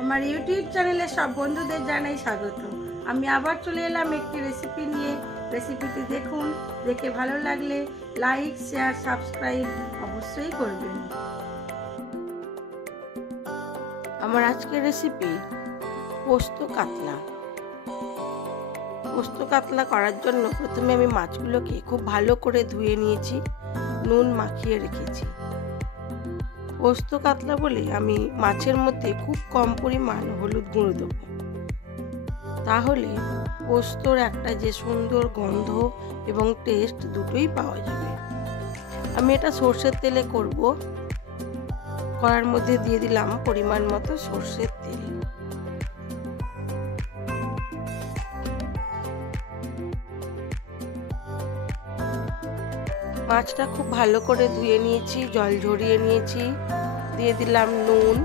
আমার ইউটিউব চ্যানেলে সব বন্ধুদের জানাই স্বাগত। আমি আবার চলে এলাম একটি রেসিপি নিয়ে। রেসিপিটি দেখুন, দেখে ভালো লাগলে লাইক, শেয়ার, সাবস্ক্রাইব অবশ্যই করবেন। আমার আজকের রেসিপি পোস্ত কাতলা। পোস্ত কাতলা করার জন্য প্রথমে আমি মাছগুলোকে খুব ভালো করে ধুয়ে নিয়েছি, নুন মাখিয়ে রেখেছি। পোস্ত কাতলা বলে আমি মাছের মধ্যে খুব কম পরিমাণ হলুদ গুঁড়ো দেব, তাহলে পোস্তর একটা যে সুন্দর গন্ধ এবং টেস্ট দুটোই পাওয়া যাবে। আমি এটা সর্ষের তেলে করব। কড়ার মধ্যে দিয়ে দিলাম পরিমাণ মতো সর্ষের তেল। মাছটা খুব ভালো করে ধুয়ে নিয়েছি, জল ঝরিয়ে নিয়েছি। দিয়ে দিলাম নুন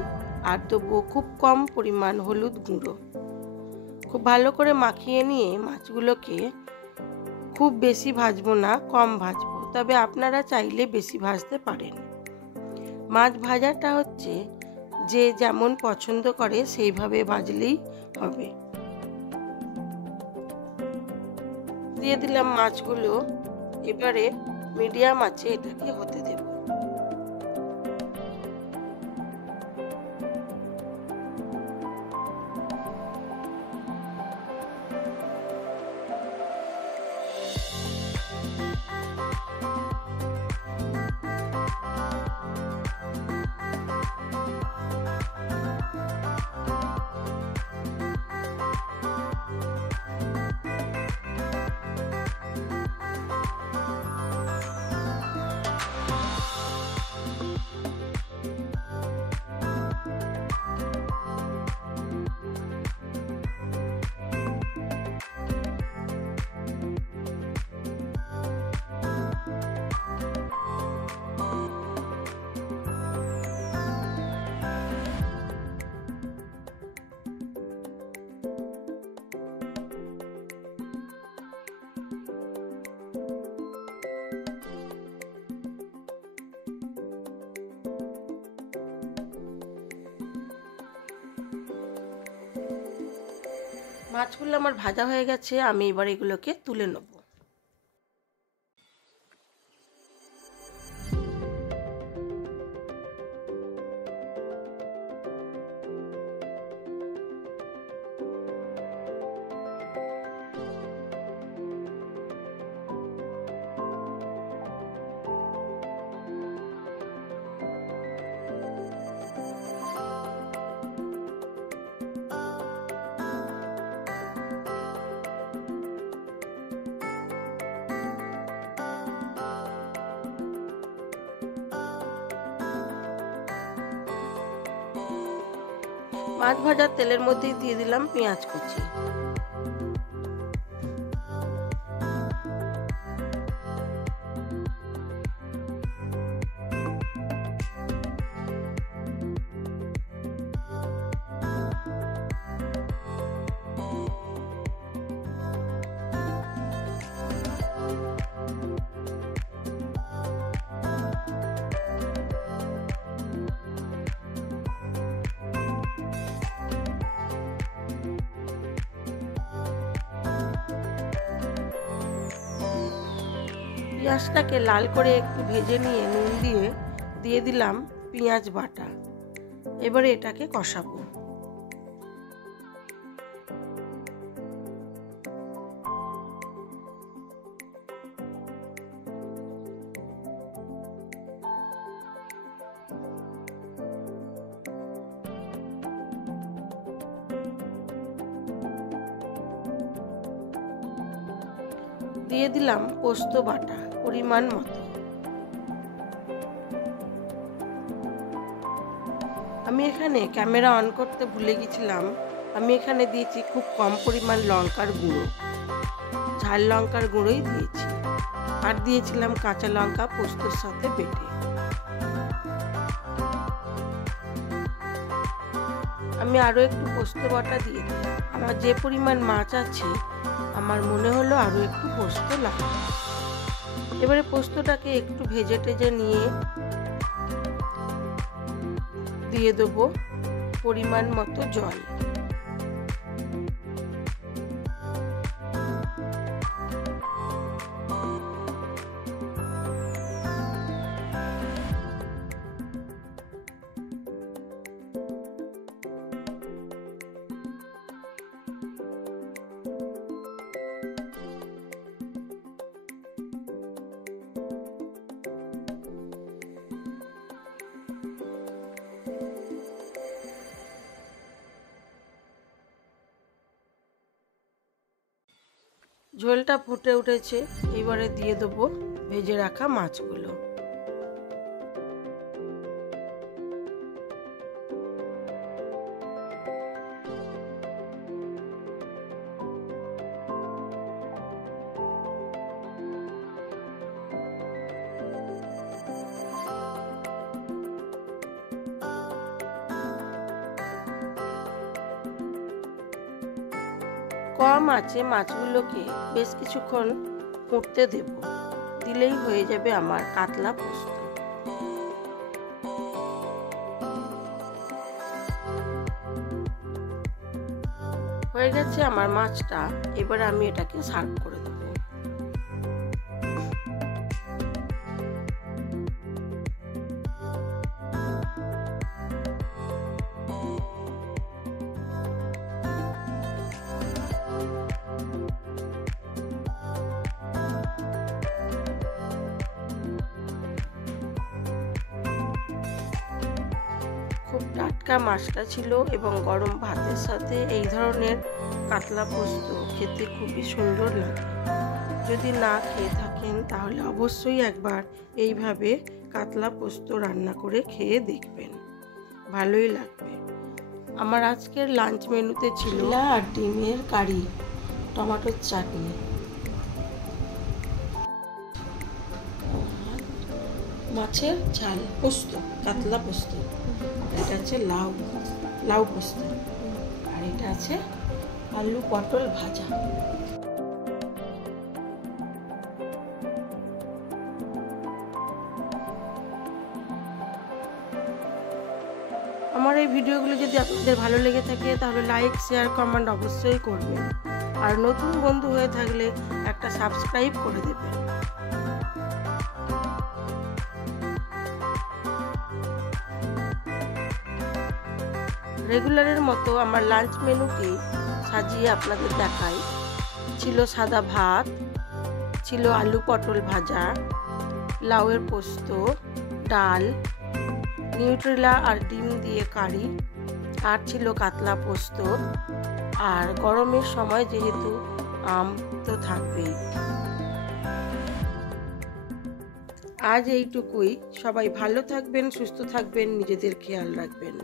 আর দেবো খুব কম পরিমাণ হলুদ গুঁড়ো। খুব ভালো করে মাখিয়ে নিয়ে মাছগুলোকে খুব বেশি ভাজবো না, কম ভাজবো, তবে আপনারা চাইলে বেশি ভাজতে পারেন। মাছ ভাজাটা হচ্ছে যে যেমন পছন্দ করে সেইভাবে ভাজলেই হবে। দিয়ে দিলাম মাছগুলো। এবারে মিডিয়াম আঁচে এটাকে হতে দেব। মাছগুলো আমার ভাজা হয়ে গেছে, আমি এবার এগুলোকে তুলে নেব। মাছ ভাজার তেলের মধ্যে দিয়ে দিলাম পেঁয়াজ কুচি। পেঁয়াজটাকে লাল করে একটু ভেজে নিয়ে নুন দিয়ে দিলাম পেঁয়াজ বাটা। এবারে এটাকে কষাবো। দিয়ে দিলাম পোস্ত বাটা পরিমাণ মতো। আমি এখানে ক্যামেরা অন করতে ভুলে গেছিলাম। আমি এখানে দিয়েছি খুব কম পরিমাণ লঙ্কার গুঁড়ো, ঝাল লঙ্কার গুঁড়োই দিয়েছি, আর দিয়েছিলাম কাঁচা লঙ্কা পোস্তর সাথে বেটে। আমি আরও একটু পোস্ত বাটা দিয়ে দিলাম। আমার যে পরিমাণ মাছ আছে আমার মনে হলো আরও একটু পোস্ত লাগবে। এবারে পোস্তটাকে একটু ভেজে টেজে নিয়ে দিয়ে দেবো পরিমাণ মতো জল। ঝোলটা ফুটে উঠেছে, এবারে দিয়ে দেবো ভেজে রাখা মাছগুলো। কম আঁচে মাছগুলোকে বেশ কিছুক্ষণ ফুটতে দেব, দিলেই হয়ে যাবে আমার কাতলা পোস্ত। হয়ে গেছে আমার মাছটা, এবার আমি এটাকে সার্ভ করে দেব। খুব টাটকা মাছটা ছিল এবং গরম ভাতের সাথে এই ধরনের কাতলা পোস্ত খেতে খুবই সুন্দর লাগে। যদি না খেয়ে থাকেন তাহলে অবশ্যই একবার এইভাবে কাতলা পোস্ত রান্না করে খেয়ে দেখবেন, ভালোই লাগবে। আমার আজকের লাঞ্চ মেনুতে ছিল আর ডিমের কারি, টমেটোর চাটনি, মাছের ঝাল, পোস্ত, কাতলা পোস্ত, এটা আছে লাউ পোস্ত, আর এটা আছে আলু পটল ভাজা। আমার এই ভিডিওগুলো যদি আপনাদের ভালো লেগে থাকে তাহলে লাইক, শেয়ার, কমেন্ট অবশ্যই করবেন, আর নতুন বন্ধু হয়ে থাকলে একটা সাবস্ক্রাইব করে দেবেন। রেগুলারের মতো আমার লাঞ্চ মেনুটি সাজিয়ে আপনাদের দেখাই। ছিল সাদা ভাত, ছিল আলু পটল ভাজা, লাউয়ের পোস্ত, ডাল, নিউট্রেলা আর ডিম দিয়ে কারি, আর ছিল কাতলা পোস্ত, আর গরমের সময় যেহেতু আম তো থাকবেই। আজ এইটুকুই। সবাই ভালো থাকবেন, সুস্থ থাকবেন, নিজেদের খেয়াল রাখবেন।